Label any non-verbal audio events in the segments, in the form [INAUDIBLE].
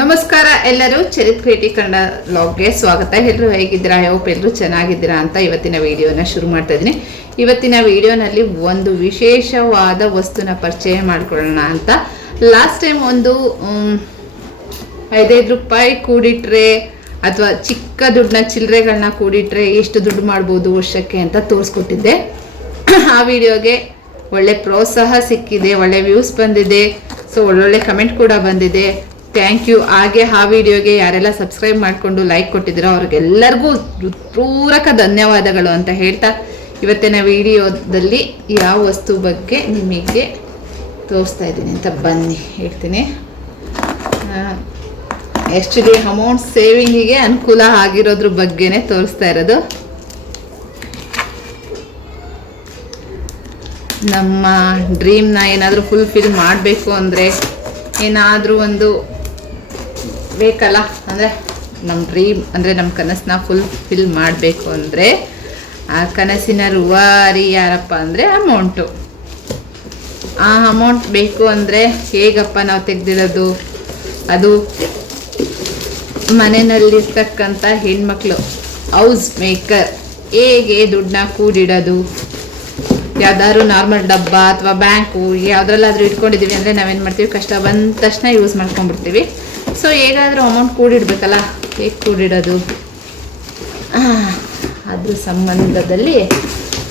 ನಮಸ್ಕಾರ ಎಲ್ಲರೂ, ಚರಿತ್ ಭೇಟಿ ಕನ್ನಡ ಬ್ಲಾಗ್ಗೆ ಸ್ವಾಗತ. ಎಲ್ಲರೂ ಹೇಗಿದ್ದೀರಾ? ಹೋಪ್ ಎಲ್ಲರೂ ಚೆನ್ನಾಗಿದ್ದೀರಾ ಅಂತ ಇವತ್ತಿನ ವಿಡಿಯೋನ ಶುರು ಮಾಡ್ತಾ ಇದ್ದೀನಿ. ಇವತ್ತಿನ ವಿಡಿಯೋನಲ್ಲಿ ಒಂದು ವಿಶೇಷವಾದ ವಸ್ತುನ ಪರಿಚಯ ಮಾಡ್ಕೊಳ್ಳೋಣ ಅಂತ. ಲಾಸ್ಟ್ ಟೈಮ್ ಒಂದು ಐದೈದು ರೂಪಾಯಿ ಕೂಡಿಟ್ರೆ ಅಥವಾ ಚಿಕ್ಕ ದುಡ್ಡನ್ನ ಚಿಲ್ಲರೆಗಳನ್ನ ಕೂಡಿಟ್ರೆ ಎಷ್ಟು ದುಡ್ಡು ಮಾಡ್ಬೋದು ವರ್ಷಕ್ಕೆ ಅಂತ ತೋರಿಸ್ಕೊಟ್ಟಿದ್ದೆ. ಆ ವಿಡಿಯೋಗೆ ಒಳ್ಳೆ ಪ್ರೋತ್ಸಾಹ ಸಿಕ್ಕಿದೆ, ಒಳ್ಳೆ ವ್ಯೂಸ್ ಬಂದಿದೆ. ಸೊ ಒಳ್ಳೊಳ್ಳೆ ಕಮೆಂಟ್ ಕೂಡ ಬಂದಿದೆ. ಥ್ಯಾಂಕ್ ಯು ಹಾಗೆ ಆ ವಿಡಿಯೋಗೆ ಯಾರೆಲ್ಲ ಸಬ್ಸ್ಕ್ರೈಬ್ ಮಾಡಿಕೊಂಡು ಲೈಕ್ ಕೊಟ್ಟಿದ್ದೀರೋ ಅವ್ರಿಗೆಲ್ಲರಿಗೂ ಪೂರಕ ಧನ್ಯವಾದಗಳು ಅಂತ ಹೇಳ್ತಾ ಇವತ್ತಿನ ವಿಡಿಯೋದಲ್ಲಿ ಯಾವ ವಸ್ತು ಬಗ್ಗೆ ನಿಮಗೆ ತೋರಿಸ್ತಾ ಇದ್ದೀನಿ ಅಂತ ಬನ್ನಿ ಹೇಳ್ತೀನಿ. ಆ್ಯಕ್ಚುಲಿ ಅಮೌಂಟ್ ಸೇವಿಂಗಿಗೆ ಅನುಕೂಲ ಆಗಿರೋದ್ರ ಬಗ್ಗೆನೇ ತೋರಿಸ್ತಾ ಇರೋದು. ನಮ್ಮ ಡ್ರೀಮ್ನ ಏನಾದರೂ ಫುಲ್ಫಿಲ್ ಮಾಡಬೇಕು ಅಂದರೆ ಏನಾದರೂ ಒಂದು ಬೇಕಲ್ಲ? ಅಂದರೆ ನಮ್ಮ ಡ್ರೀಮ್ ಅಂದರೆ ನಮ್ಮ ಕನಸನ್ನ ಫುಲ್ ಫಿಲ್ ಮಾಡಬೇಕು ಅಂದರೆ ಆ ಕನಸಿನ ರುವಾರಿ ಯಾರಪ್ಪ ಅಂದರೆ ಅಮೌಂಟು ಆ ಅಮೌಂಟ್ ಬೇಕು ಅಂದರೆ ಹೇಗಪ್ಪ ನಾವು ತೆಗೆದಿರೋದು ಅದು ಮನೆಯಲ್ಲಿರ್ತಕ್ಕಂಥ ಹೆಣ್ಮಕ್ಳು ಹೌಸ್ ಮೇಕರ್ ಹೇಗೆ ದುಡ್ಡನ್ನ ಕೂಡಿಡೋದು? ಯಾವ್ದಾದ್ರು ನಾರ್ಮಲ್ ಡಬ್ಬ ಅಥವಾ ಬ್ಯಾಂಕು ಯಾವ್ದ್ರಲ್ಲಾದ್ರೂ ಇಟ್ಕೊಂಡಿದ್ದೀವಿ ಅಂದರೆ ನಾವೇನು ಮಾಡ್ತೀವಿ? ಕಷ್ಟ ಬಂದ ತಕ್ಷಣ ಯೂಸ್ ಮಾಡ್ಕೊಂಡ್ಬಿಡ್ತೀವಿ. ಸೊ ಹೇಗಾದರೂ ಅಮೌಂಟ್ ಕೂಡಿಡ್ಬೇಕಲ್ಲ? ಹೇಗೆ ಕೂಡಿಡೋದು? ಅದ್ರ ಸಂಬಂಧದಲ್ಲಿ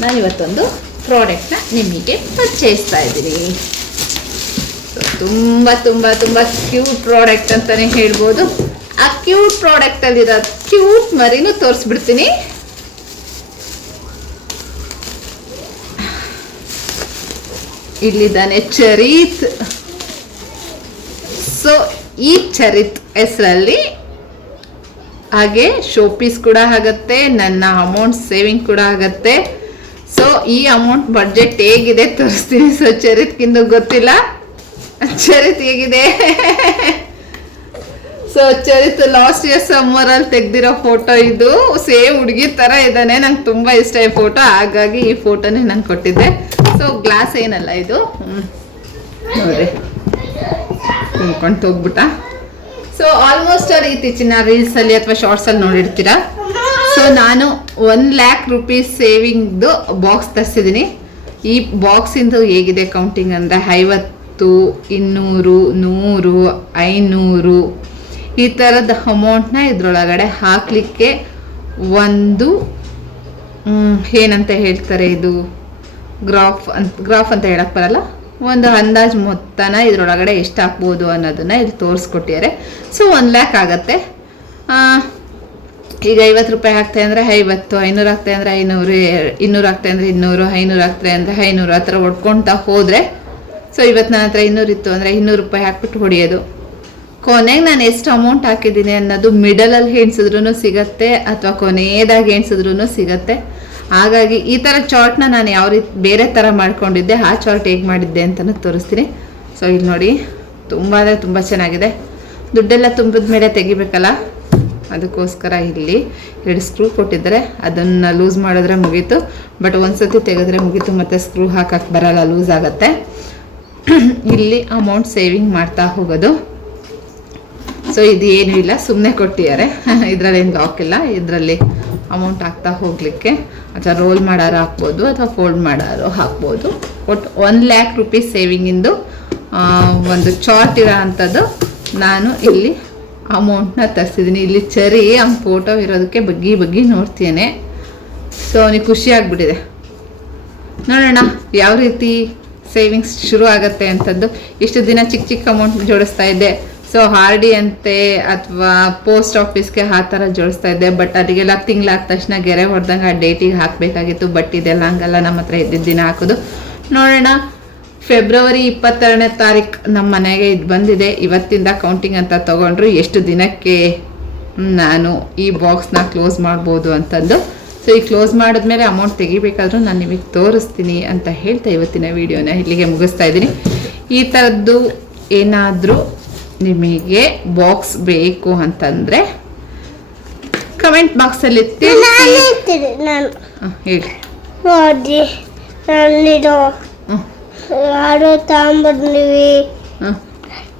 ನಾನು ಇವತ್ತೊಂದು ಪ್ರಾಡಕ್ಟ್ನ ನಿಮಗೆ ಪರಿಚಯಿಸ್ತಾ ಇದ್ದೀನಿ. ತುಂಬ ತುಂಬ ತುಂಬ ಕ್ಯೂಟ್ ಪ್ರಾಡಕ್ಟ್ ಅಂತಲೇ ಹೇಳ್ಬೋದು. ಆ ಕ್ಯೂಟ್ ಪ್ರಾಡಕ್ಟಲ್ಲಿರೋ ಕ್ಯೂಟ್ ಮರಿನೂ ತೋರಿಸ್ಬಿಡ್ತೀನಿ. ಇಲ್ಲಿದ್ದಾನೆ ಚರೀತ್. ಸೊ ಈ ಚರಿತ್ ಹೆಸರಲ್ಲಿ ಹಾಗೆ ಶೋ ಪೀಸ್ ಕೂಡ ಆಗತ್ತೆ, ನನ್ನ ಅಮೌಂಟ್ ಸೇವಿಂಗ್ ಕೂಡ ಆಗತ್ತೆ. ಸೊ ಈ ಅಮೌಂಟ್ ಬಡ್ಜೆಟ್ ಹೇಗಿದೆ ತೋರಿಸ್ತೀನಿ. ಸೊ ಚರಿತ್ಗಿಂತ ಗೊತ್ತಿಲ್ಲ. ಚರಿತ್ ಹೇಗಿದೆ? So Charith last year summer ಅಲ್ಲಿ ತೆಗ್ದಿರೋ ಫೋಟೋ ಇದು. ಸೇಮ್ ಹುಡುಗಿ ತರ ಇದಾನೆ ನಂಗೆ ತುಂಬಾ ಇಷ್ಟ ಈ ಫೋಟೋ ಹಾಗಾಗಿ ಈ ಫೋಟೋನೇ ನಂಗೆ ಕೊಟ್ಟಿದ್ದೆ. ಸೊ ಗ್ಲಾಸ್ ಏನಲ್ಲ ಇದು. ನೋಡ್ರಿ. ತುಂಬ್ಕೊಂಡು ಹೋಗ್ಬಿಟ್ಟ ಸೊ ಆಲ್ಮೋಸ್ಟ್ ಅವ್ರು ಇತ್ತೀಚಿನ ರೀಲ್ಸಲ್ಲಿ ಅಥವಾ ಶಾರ್ಟ್ಸಲ್ಲಿ ನೋಡಿರ್ತೀರಾ? ಸೊ ನಾನು ಒನ್ ಲ್ಯಾಕ್ ರುಪೀಸ್ ಸೇವಿಂಗ್ದು ಬಾಕ್ಸ್ ತರಿಸಿದ್ದೀನಿ ಈ ಬಾಕ್ಸಿಂದು ಹೇಗಿದೆ ಕೌಂಟಿಂಗ್ ಅಂದರೆ ಐವತ್ತು, ಇನ್ನೂರು, ನೂರು, ಐನೂರು. ಈ ಥರದ ಅಮೌಂಟ್ನ ಇದರೊಳಗಡೆ ಹಾಕಲಿಕ್ಕೆ ಒಂದು ಏನಂತ ಹೇಳ್ತಾರೆ ಇದು? ಗ್ರಾಫ್ ಅಂತ ಗ್ರಾಫ್ ಅಂತ ಹೇಳಕ್ಕೆ ಬರಲ್ಲ? ಒಂದು ಅಂದಾಜು ಮೊತ್ತನ ಇದರೊಳಗಡೆ ಎಷ್ಟು ಹಾಕ್ಬೋದು ಅನ್ನೋದನ್ನ ಇದು ತೋರಿಸ್ಕೊಟ್ಟಿದ್ದಾರೆ. ಸೊ ಒನ್ ಲ್ಯಾಕ್ ಆಗತ್ತೆ. ಈಗ ಐವತ್ತು ರೂಪಾಯಿ ಹಾಕ್ತೆ ಅಂದರೆ ಐವತ್ತು, ಐನೂರು ಹಾಕ್ತೆ ಅಂದರೆ ಐನೂರು, ಇನ್ನೂರು ಹಾಕ್ತೆ ಅಂದರೆ ಇನ್ನೂರು, ಐನೂರು ಹಾಕ್ತೆ ಅಂದರೆ ಐನೂರು ಆ ಥರ ಹೊಡ್ಕೊಳ್ತಾ ಹೋದರೆ ಸೊ ಇವತ್ತು ನನ್ನ ಹತ್ರ ಇನ್ನೂರು ಇತ್ತು ಅಂದರೆ ಇನ್ನೂರು ರೂಪಾಯಿ ಹಾಕ್ಬಿಟ್ಟು ಹೊಡೆಯೋದು. ಕೊನೆಗೆ ನಾನು ಎಷ್ಟು ಅಮೌಂಟ್ ಹಾಕಿದ್ದೀನಿ ಅನ್ನೋದು ಮಿಡಲಲ್ಲಿ ಎಣ್ಸಿದ್ರು ಸಿಗತ್ತೆ, ಅಥವಾ ಕೊನೆಯದಾಗಿ ಎಣ್ಸಿದ್ರು ಸಿಗತ್ತೆ. ಹಾಗಾಗಿ ಈ ಥರ ಚಾರ್ಟ್ನ ನಾನು ಯಾವ ರೀತಿ ಬೇರೆ ಥರ ಮಾಡ್ಕೊಂಡಿದ್ದೆ, ಆ ಚಾರ್ಟ್ ಹೇಗೆ ಮಾಡಿದ್ದೆ ಅಂತಲೂ ತೋರಿಸ್ತೀನಿ. ಸೊ ಇಲ್ಲಿ ನೋಡಿ, ತುಂಬ ಅಂದರೆ ತುಂಬ ಚೆನ್ನಾಗಿದೆ. ದುಡ್ಡೆಲ್ಲ ತುಂಬಿದ ಮೇಲೆ ತೆಗಿಬೇಕಲ್ಲ? ಅದಕ್ಕೋಸ್ಕರ ಇಲ್ಲಿ ಎರಡು ಸ್ಕ್ರೂ ಕೊಟ್ಟಿದ್ದಾರೆ. ಅದನ್ನು ಲೂಸ್ ಮಾಡಿದ್ರೆ ಮುಗೀತು. ಬಟ್ ಒಂದ್ಸತಿ ತೆಗೆದ್ರೆ ಮುಗೀತು, ಮತ್ತು ಸ್ಕ್ರೂ ಹಾಕಕ್ಕೆ ಬರಲ್ಲ ಲೂಸ್ ಆಗುತ್ತೆ. [CLEARS THROAT] ಇಲ್ಲಿ ಅಮೌಂಟ್ ಸೇವಿಂಗ್ ಮಾಡ್ತಾ ಹೋಗೋದು. ಸೊ ಇದು ಏನೂ ಇಲ್ಲ ಸುಮ್ಮನೆ ಕೊಟ್ಟಿದ್ದಾರೆ. [LAUGHS] ಇದರಲ್ಲಿ ಏನು ಲಾಕ್ ಇಲ್ಲ. ಇದರಲ್ಲಿ ಅಮೌಂಟ್ ಹಾಕ್ತಾ ಹೋಗಲಿಕ್ಕೆ, ಅಥವಾ ರೋಲ್ ಮಾಡಾರು ಹಾಕ್ಬೋದು, ಅಥವಾ ಫೋಲ್ಡ್ ಮಾಡಾರು ಹಾಕ್ಬೋದು. ಒಟ್ಟು ಒನ್ ಲ್ಯಾಕ್ ರುಪೀಸ್ ಸೇವಿಂಗಿಂದು ಒಂದು ಚಾರ್ಟ್ ಇರೋ ಅಂಥದ್ದು ನಾನು ಇಲ್ಲಿ ಅಮೌಂಟ್ನ ತರಿಸಿದ್ದೀನಿ. ಇಲ್ಲಿ ಚರಿ ಆ ಫೋಟೋ ಇರೋದಕ್ಕೆ ಬಗ್ಗಿ ಬಗ್ಗಿ ನೋಡ್ತೇನೆ. ಸೊ ಅವನಿಗೆ ಖುಷಿ ಆಗಿಬಿಟ್ಟಿದೆ. ನೋಡೋಣ, ಯಾವ ರೀತಿ ಸೇವಿಂಗ್ಸ್ ಶುರು ಆಗುತ್ತೆ ಅಂತದ್ದು. ಇಷ್ಟು ದಿನ ಚಿಕ್ಕ ಚಿಕ್ಕ ಅಮೌಂಟ್ ಜೋಡಿಸ್ತಾ ಇದ್ದೆ. ಸೊ ಆರ್ ಡಿ ಅಂತೆ ಅಥವಾ ಪೋಸ್ಟ್ ಆಫೀಸ್ಗೆ ಆ ಥರ ಜೋಡಿಸ್ತಾ ಇದ್ದೆ ಬಟ್ ಅದಕ್ಕೆಲ್ಲ ತಿಂಗಳಾದ ತಕ್ಷಣ ಗೆರೆ ಹೊಡೆದಂಗೆ ಆ ಡೇಟಿಗೆ ಹಾಕಬೇಕಾಗಿತ್ತು ಬಟ್ ಇದೆಲ್ಲ ಹಂಗಲ್ಲ, ನಮ್ಮ ಹತ್ರ ಇದ್ದಿದ್ದ ದಿನ ಹಾಕೋದು. ನೋಡೋಣ ಫೆಬ್ರವರಿ ಇಪ್ಪತ್ತೆರಡನೇ ತಾರೀಕು ನಮ್ಮ ಮನೆಗೆ ಇದು ಬಂದಿದೆ. ಇವತ್ತಿಂದ ಕೌಂಟಿಂಗ್ ಅಂತ ತೊಗೊಂಡ್ರು, ಎಷ್ಟು ದಿನಕ್ಕೆ ನಾನು ಈ ಬಾಕ್ಸ್ನ ಕ್ಲೋಸ್ ಮಾಡ್ಬೋದು ಅಂತಂದು. ಸೊ ಈ ಕ್ಲೋಸ್ ಮಾಡಿದ್ಮೇಲೆ ಅಮೌಂಟ್ ತೆಗಿಬೇಕಾದ್ರೂ ನಾನು ನಿಮಗೆ ತೋರಿಸ್ತೀನಿ ಅಂತ ಹೇಳ್ತಾ ಇವತ್ತಿನ ವಿಡಿಯೋನ ಇಲ್ಲಿಗೆ ಮುಗಿಸ್ತಾ ಇದ್ದೀನಿ. ಈ ಥರದ್ದು ಏನಾದರೂ ನಿಮಗೆ ಬಾಕ್ಸ್ ಬೇಕು ಅಂತಂದರೆ ಕಮೆಂಟ್ ಬಾಕ್ಸಲ್ಲಿ ಹೇಳಿ. ನೋಡಿ ಹ್ಞೂ ಯಾರು ತಗೊಂಬಂದಿವಿ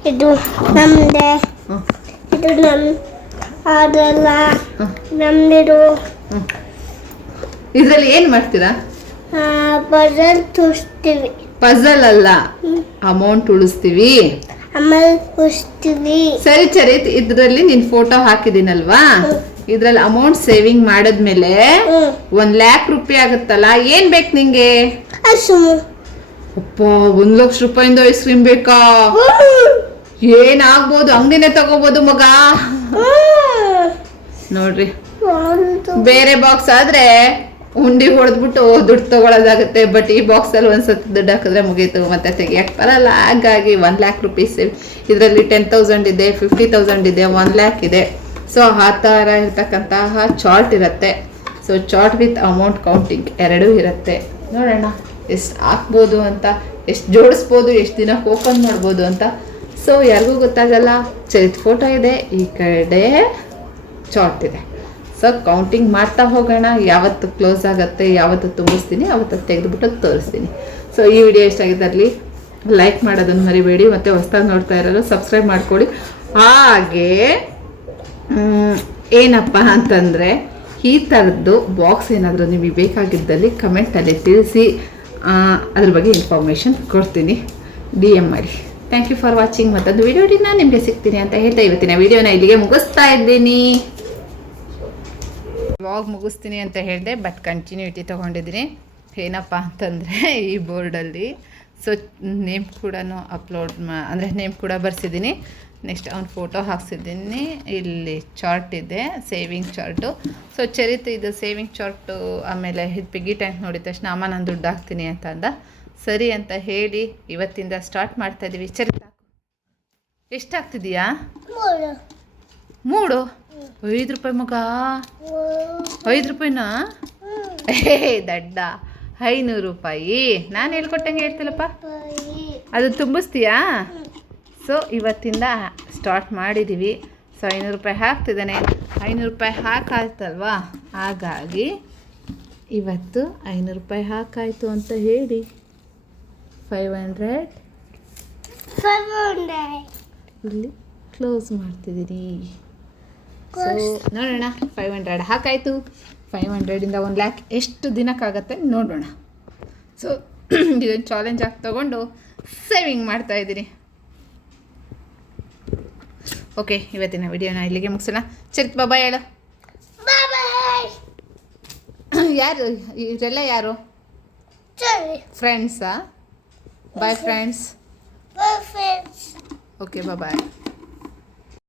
ಇದು ನಮ್ಮದೇ ಇದು ನಮ್ಮ ಅದೆಲ್ಲ ಹ್ಮ್. ಇದರಲ್ಲಿ ಏನ್ ಮಾಡ್ತೀರಾ? ಬಜಲ್ ತೋರಿಸ್ತೀವಿ. ಪಜಲ್ ಅಲ್ಲ. ಅಮೌಂಟ್ ಉಳಿಸ್ತೀವಿ. ಸರಿ ಚರಿತ್ ಇದ್ರಲ್ಲಿ ನಿನ್ ಫೋಟೋ ಹಾಕಿದೀನಲ್ವಾ ಇದ್ರಲ್ಲಿ ಅಮೌಂಟ್ ಸೇವಿಂಗ್ ಮಾಡದ್ಮೇಲೆ ಒಂದ್ ಲ್ಯಾಕ್ ರೂಪಾಯಿ ಆಗುತ್ತಲ್ಲ ಏನ್ ಬೇಕು ನಿಂಗೆ? ಅಪ್ಪ ಒಂದ್ ಲಕ್ಷ ರೂಪಾಯಿಂದ ಐಸ್ ಕ್ರೀಮ್ ಬೇಕಾ? ಏನಾಗ್ಬೋದು ಅಂಗಡಿನೇ ತಗೋಬೋದು ಮಗ. ನೋಡ್ರಿ. ಬೇರೆ ಬಾಕ್ಸ್ ಆದ್ರೆ ಉಂಡಿ ಹೊಡೆದ್ಬಿಟ್ಟು ದುಡ್ಡು ತಗೊಳ್ಳೋದಾಗುತ್ತೆ ಬಟ್ ಈ ಬಾಕ್ಸಲ್ಲಿ ಒಂದು ಒಂದ್ಸತಿ ದುಡ್ಡು ಹಾಕಿದ್ರೆ ಮುಗೀತು, ಮತ್ತೆ ತೆಗಿಯಕ್ಕೆ ಬರಲ್ಲ. ಹಾಗಾಗಿ ಒನ್ ಲ್ಯಾಕ್ ರುಪೀಸ್ ಇದರಲ್ಲಿ ಟೆನ್ ತೌಸಂಡ್ ಇದೆ ಫಿಫ್ಟಿ ತೌಸಂಡ್ ಇದೆ ಒನ್ ಲ್ಯಾಕ್ ಇದೆ. ಸೊ ಆ ಥರ ಇರ್ತಕ್ಕಂತಹ ಚಾರ್ಟ್ ಇರುತ್ತೆ. So chart with amount counting ಎರಡೂ ಇರುತ್ತೆ. ನೋಡೋಣ, ಎಷ್ಟು ಹಾಕ್ಬೋದು ಅಂತ, ಎಷ್ಟು ಜೋಡಿಸ್ಬೋದು, ಎಷ್ಟು ದಿನ ಓಪನ್ ಮಾಡ್ಬೋದು ಅಂತ. ಸೊ ಯಾರಿಗೂ ಗೊತ್ತಾಗಲ್ಲ. ಚರಿತ್ ಫೋಟೋ ಇದೆ. ಈ ಕಡೆ ಚಾರ್ಟ್ ಇದೆ. ಸೊ ಕೌಂಟಿಂಗ್ ಮಾಡ್ತಾ ಹೋಗೋಣ. ಯಾವತ್ತು ಕ್ಲೋಸ್ ಆಗುತ್ತೆ, ಯಾವತ್ತು ತುಂಬಿಸ್ತೀನಿ ಅವತ್ತು ತೆಗೆದುಬಿಟ್ಟು ತೋರಿಸ್ತೀನಿ. ಸೊ ಈ ವಿಡಿಯೋ ಇಷ್ಟಾಗಿದ್ದಲ್ಲಿ ಲೈಕ್ ಮಾಡೋದನ್ನು ಮರಿಬೇಡಿ. ಮತ್ತು ಹೊಸ್ದಾಗಿ ನೋಡ್ತಾ ಇರೋರು ಸಬ್ಸ್ಕ್ರೈಬ್ ಮಾಡ್ಕೊಳ್ಳಿ. ಹಾಗೆ ಏನಪ್ಪ ಅಂತಂದರೆ, ಈ ಥರದ್ದು ಬಾಕ್ಸ್ ಏನಾದರೂ ನಿಮಗೆ ಬೇಕಾಗಿದ್ದಲ್ಲಿ ಕಮೆಂಟಲ್ಲಿ ತಿಳಿಸಿ ಅದ್ರ ಬಗ್ಗೆ ಇನ್ಫಾರ್ಮೇಷನ್ ಕೊಡ್ತೀನಿ. ಡಿ ಎಂ ಮಾಡಿ. ಥ್ಯಾಂಕ್ ಯು ಫಾರ್ ವಾಚಿಂಗ್ ಮತ್ತೊಂದು ನಾನು ನಿಮಗೆ ಸಿಗ್ತೀನಿ ಅಂತ ಹೇಳ್ತಾ ಇವತ್ತಿನ ವಿಡಿಯೋನ ಇಲ್ಲಿಗೆ ಮುಗಿಸ್ತಾ ಇದ್ದೀನಿ. ವ್ಲಾಗ್ ಮುಗಿಸ್ತೀನಿ ಅಂತ ಹೇಳಿದೆ ಬಟ್ ಕಂಟಿನ್ಯೂಟಿ ತೊಗೊಂಡಿದ್ದೀನಿ. ಏನಪ್ಪ ಅಂತಂದರೆ ಈ ಬೋರ್ಡಲ್ಲಿ ಸೊ, ನೇಮ್ ಕೂಡ ಅಪ್ಲೋಡ್ ಮಾ, ಅಂದರೆ ನೇಮ್ ಕೂಡ ಬರ್ಸಿದ್ದೀನಿ. ನೆಕ್ಸ್ಟ್ ಅವ್ನ ಫೋಟೋ ಹಾಕ್ಸಿದ್ದೀನಿ. ಇಲ್ಲಿ ಚಾರ್ಟ್ ಇದೆ ಸೇವಿಂಗ್ ಚಾರ್ಟು ಸೊ ಚರಿತ್ರೆ ಇದು ಸೇವಿಂಗ್ ಚಾರ್ಟು ಆಮೇಲೆ ಇದು ಪಿಗ್ಗಿ ಟ್ಯಾಂಕ್ ನೋಡಿದ ತಕ್ಷಣ ಅಮ್ಮ ನಾನು ದುಡ್ಡು ಹಾಕ್ತೀನಿ ಅಂತ ಅಂದ. ಸರಿ ಅಂತ ಹೇಳಿ ಇವತ್ತಿಂದ ಸ್ಟಾರ್ಟ್ ಮಾಡ್ತಾ ಇದ್ದೀವಿ ಚರಿತ್ ಎಷ್ಟು ಮೂಡು. ಐದು ರೂಪಾಯಿ ಮಗ. ಐದು ರೂಪಾಯಿನಾ? ಏ ದಡ್ಡ. ಐನೂರು ರೂಪಾಯಿ. ನಾನು ಹೇಳ್ಕೊಟ್ಟಂಗೆ ಹೇಳ್ತಿಲ್ಲಪ್ಪ? ಅದು ತುಂಬಿಸ್ತೀಯಾ? ಸೊ ಇವತ್ತಿಂದ ಸ್ಟಾರ್ಟ್ ಮಾಡಿದ್ದೀವಿ ಸೊ ಐನೂರು ರೂಪಾಯಿ ಹಾಕ್ತಿದ್ದಾನೆ. ಐನೂರು ರೂಪಾಯಿ ಹಾಕಾಯ್ತಲ್ವಾ? ಹಾಗಾಗಿ ಇವತ್ತು ಐನೂರು ರೂಪಾಯಿ ಹಾಕಾಯಿತು ಅಂತ ಹೇಳಿ. ಫೈವ್ ಹಂಡ್ರೆಡ್ ಇಲ್ಲಿ ಕ್ಲೋಸ್ ಮಾಡ್ತಿದ್ದೀನಿ. ಸೊ ನೋಡೋಣ ಫೈವ್ ಹಂಡ್ರೆಡ್ ಹಾಕಾಯ್ತು. ಫೈವ್ ಹಂಡ್ರೆಡಿಂದ ಒಂದು ಲ್ಯಾಕ್ ಎಷ್ಟು ದಿನಕ್ಕಾಗತ್ತೆ ನೋಡೋಣ. ಸೊ ಇದನ್ನು ಚಾಲೆಂಜ್ ಆಗಿ ತೊಗೊಂಡು ಸೇವಿಂಗ್ ಮಾಡ್ತಾ ಇದ್ದೀನಿ. ಓಕೆ ಇವತ್ತಿನ ವಿಡಿಯೋನ ಇಲ್ಲಿಗೆ ಮುಗಿಸೋಣ. ಚರಿತ್ ಬಾಬಾ ಹೇಳು. ಯಾರು ಇವರೆಲ್ಲ ಯಾರು? ಫ್ರೆಂಡ್ಸಾ boy friends friends okay bye